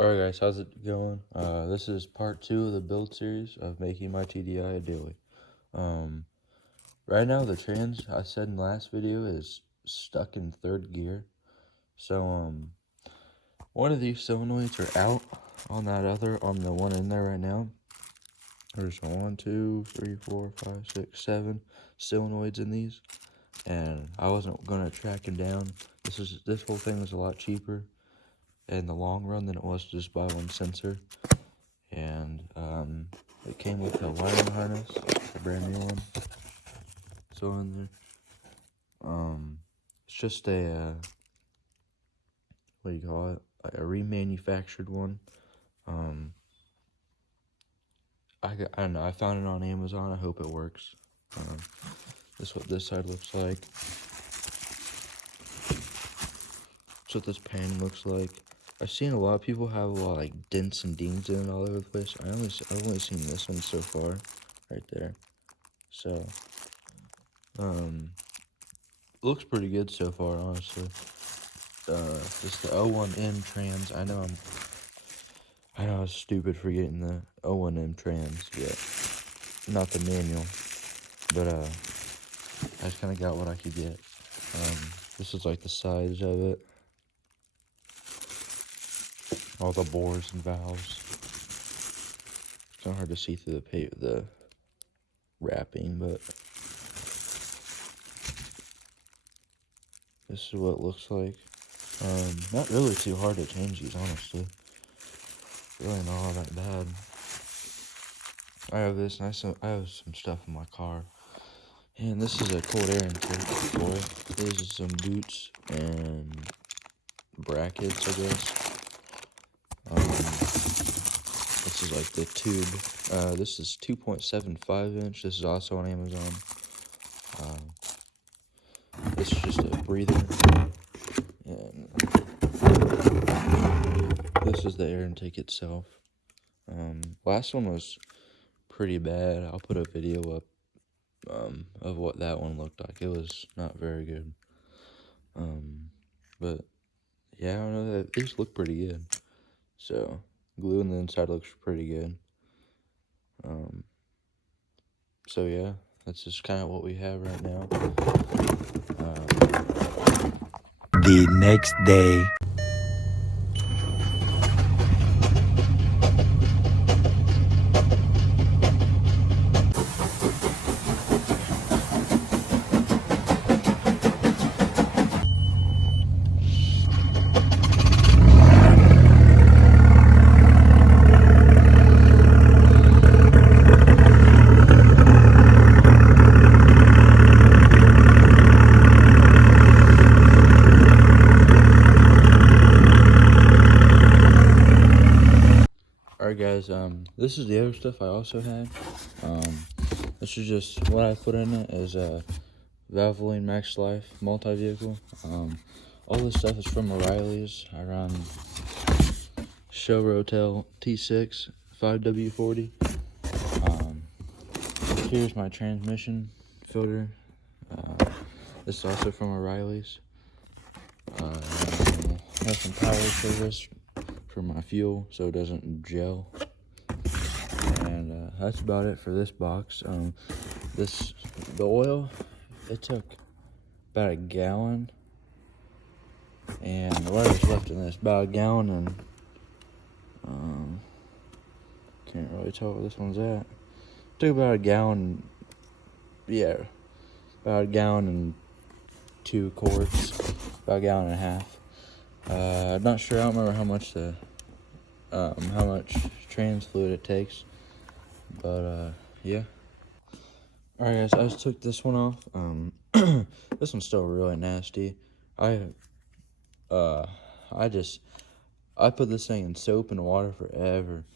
Alright guys, how's it going? This is part 2 of the build series of making my TDI a daily. Right now the trans, I said in the last video, is stuck in 3rd gear. So, one of these solenoids are out on the one in there right now. There's 1, 2, 3, 4, 5, 6, 7 solenoids in these. And I wasn't going to track them down. This whole thing was a lot cheaper in the long run than it was to just buy one sensor. And it came with a wiring harness, a brand new one. So in there, it's just a what do you call it? A remanufactured one. I don't know. I found it on Amazon. I hope it works. This is what this side looks like. That's what this pan looks like. I've seen a lot of people have a lot of like dents and dings in it all over the place. I've only seen this one so far, right there. So, looks pretty good so far, honestly. Just the 01M trans. I know I was stupid for getting the 01M trans, not the manual, but I just kind of got what I could get. This is like the size of it. All the bores and valves. It's kind of hard to see through the wrapping, but this is what it looks like. Not really too hard to change these, honestly. Really not all that bad. I have this, and I have some stuff in my car. And this is a cold air intake for it. These are some boots and brackets, I guess. This is like the tube. This is 2.75 inch. This is also on Amazon. This is just a breather. And this is the air intake itself. Last one was pretty bad. I'll put a video up of what that one looked like. It was not very good. But yeah, I don't know. These look pretty good. So glue on the inside looks pretty good. So yeah, that's just kind of what we have right now. The next day. Alright guys, this is the other stuff I also had. This is just what I put in it is a Valvoline Max Life multi-vehicle. All this stuff is from Oriellys. I run Show Rotel T6 5W40. Here's my transmission filter. This is also from Oriellys. I have some power service for my fuel so it doesn't gel. And that's about it for this box. The oil, it took about a gallon, and whatever's left in this, about a gallon, and can't really tell where this one's at. It took about a gallon, about a gallon and 2 quarts, about a gallon and a half. I'm not sure. I don't remember how much trans fluid it takes, but yeah. Alright guys, I just took this one off. This one's still really nasty. I put this thing in soap and water forever,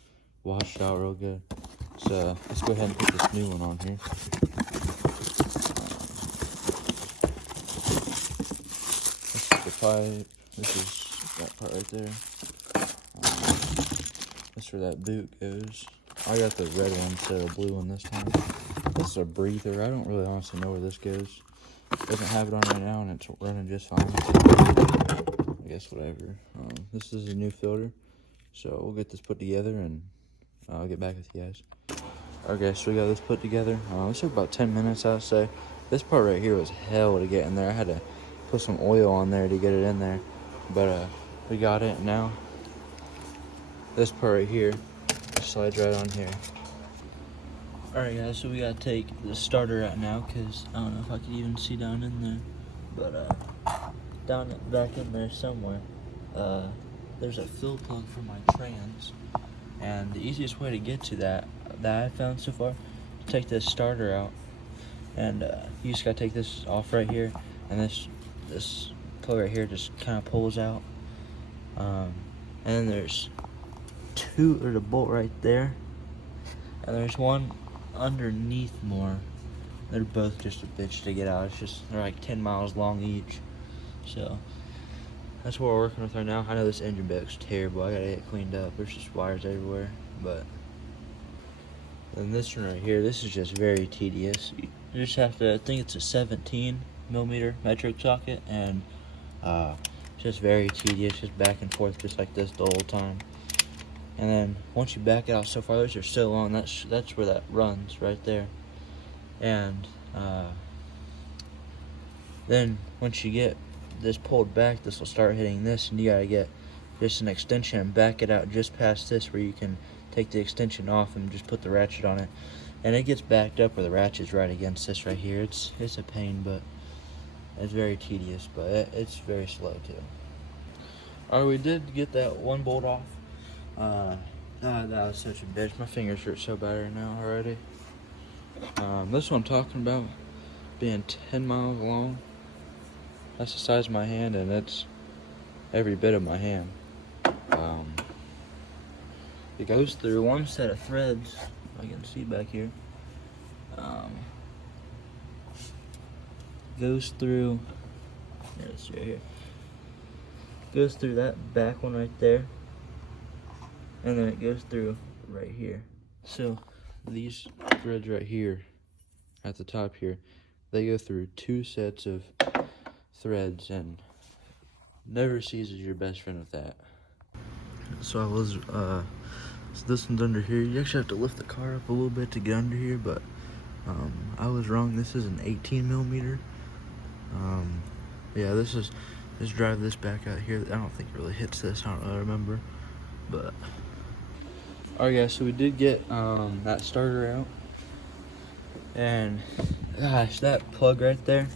washed out real good. So let's go ahead and put this new one on here. This is the pipe. This is that part right there. That's where that boot goes. I got the red one instead of the blue one this time. This is a breather. I don't really honestly know where this goes. It doesn't have it on right now, and it's running just fine. I guess whatever. This is a new filter. So we'll get this put together and I'll get back with you guys. Okay, so we got this put together. It took about 10 minutes, I'd say. This part right here was hell to get in there. I had to put some oil on there to get it in there. But we got it now. This part right here slides right on here. Alright guys, so we gotta take the starter out now, because I don't know if I could even see down in there. But back in there somewhere, there's a fill plug for my trans. And the easiest way to get to that I found so far, take this starter out, and you just gotta take this off right here, and this plug right here just kind of pulls out. And then there's a bolt right there, and there's one underneath more. They're both just a bitch to get out. They're like 10 miles long each. So that's what we're working with right now. I know this engine bay looks terrible. I gotta get it cleaned up. There's just wires everywhere. But then this one right here, this is just very tedious. You just have to, I think it's a 17mm metric socket, and just very tedious, just back and forth just like this the whole time. And then once you back it out so far, those are so long, that's where that runs right there. And then once you get this pulled back, this will start hitting this, and you gotta get just an extension and back it out just past this, where you can take the extension off and just put the ratchet on it. And it gets backed up where the ratchet's right against this right here. It's a pain, but it's very tedious, but it's very slow too. Alright, we did get that one bolt off. That was such a bitch. My fingers hurt so bad right now already. This one I'm talking about being 10 miles long. That's the size of my hand, and it's every bit of my hand. It goes through one set of threads. I can see back here. Goes through. Yeah, it's right here. Goes through that back one right there, and then it goes through right here. So these threads right here at the top here, they go through 2 sets of threads, and never seizes your best friend with that. So so this one's under here. You actually have to lift the car up a little bit to get under here, but I was wrong. This is an 18mm. Yeah, let's drive this back out here. I don't think it really hits this. I don't really remember, but alright guys, so we did get that starter out, and gosh, that plug right there,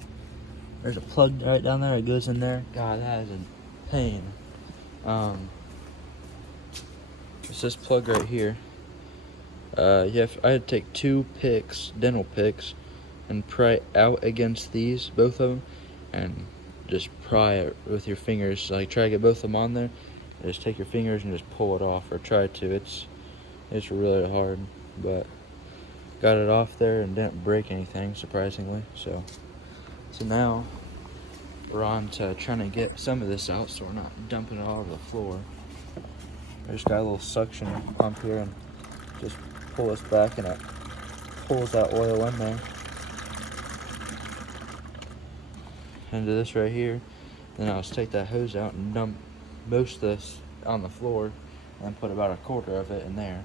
there's a plug right down there. It goes in there. God, that is a pain. It's this plug right here. I had to take 2 picks, dental picks, and pry out against these, both of them, and just pry it with your fingers. Like, try to get both of them on there, and just take your fingers and just pull it off, or try to. It's really hard, but got it off there and didn't break anything, surprisingly. So now we're on to trying to get some of this out, so we're not dumping it all over the floor. I just got a little suction pump here, and just pull this back, and it pulls that oil in there into this right here. Then I'll just take that hose out and dump most of this on the floor, and put about 1/4 of it in there.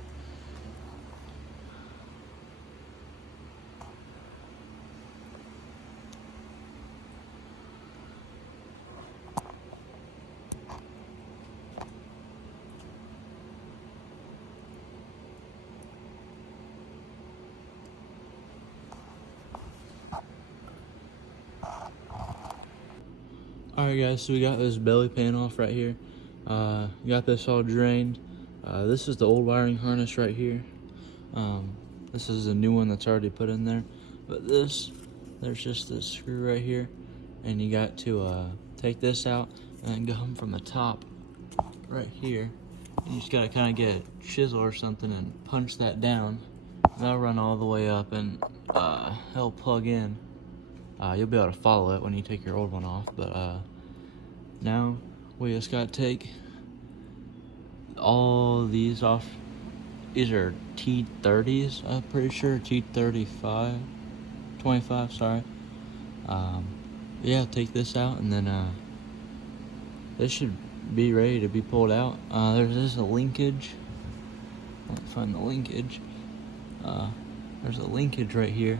Alright guys, so we got this belly pan off right here. Got this all drained. This is the old wiring harness right here. This is a new one that's already put in there. But there's just this screw right here, and you got to take this out and go from the top right here. You just gotta kind of get a chisel or something and punch that down. That'll run all the way up, and it'll plug in. You'll be able to follow it when you take your old one off, but now we just gotta take all these off. These are T30s, I'm pretty sure. T35, 25, sorry. Yeah, take this out, and then this should be ready to be pulled out. There's a linkage. Let's find the linkage. There's a linkage right here,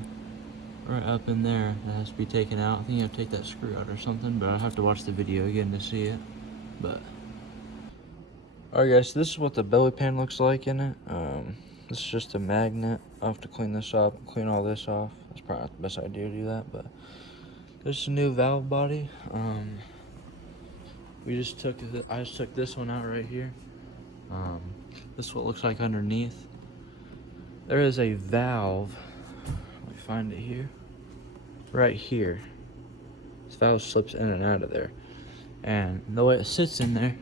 right up in there, that has to be taken out. I think you have to take that screw out or something, but I'll have to watch the video again to see it. But alright guys, so this is what the belly pan looks like in it. This is just a magnet. I'll have to clean this up, clean all this off. That's probably not the best idea to do that, but this is a new valve body. I just took this one out right here. This is what it looks like underneath. There is a valve. Let me find it here. Right here. This valve slips in and out of there. And the way it sits in there,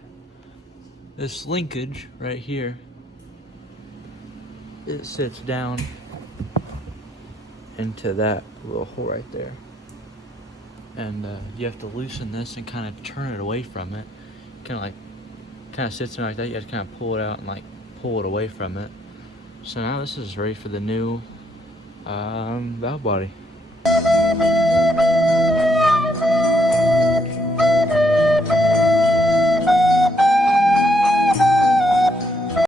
this linkage right here, it sits down into that little hole right there. And you have to loosen this and kind of turn it away from it. Kind of sits in like that. You have to kind of pull it out and like pull it away from it. So now this is ready for the new valve body.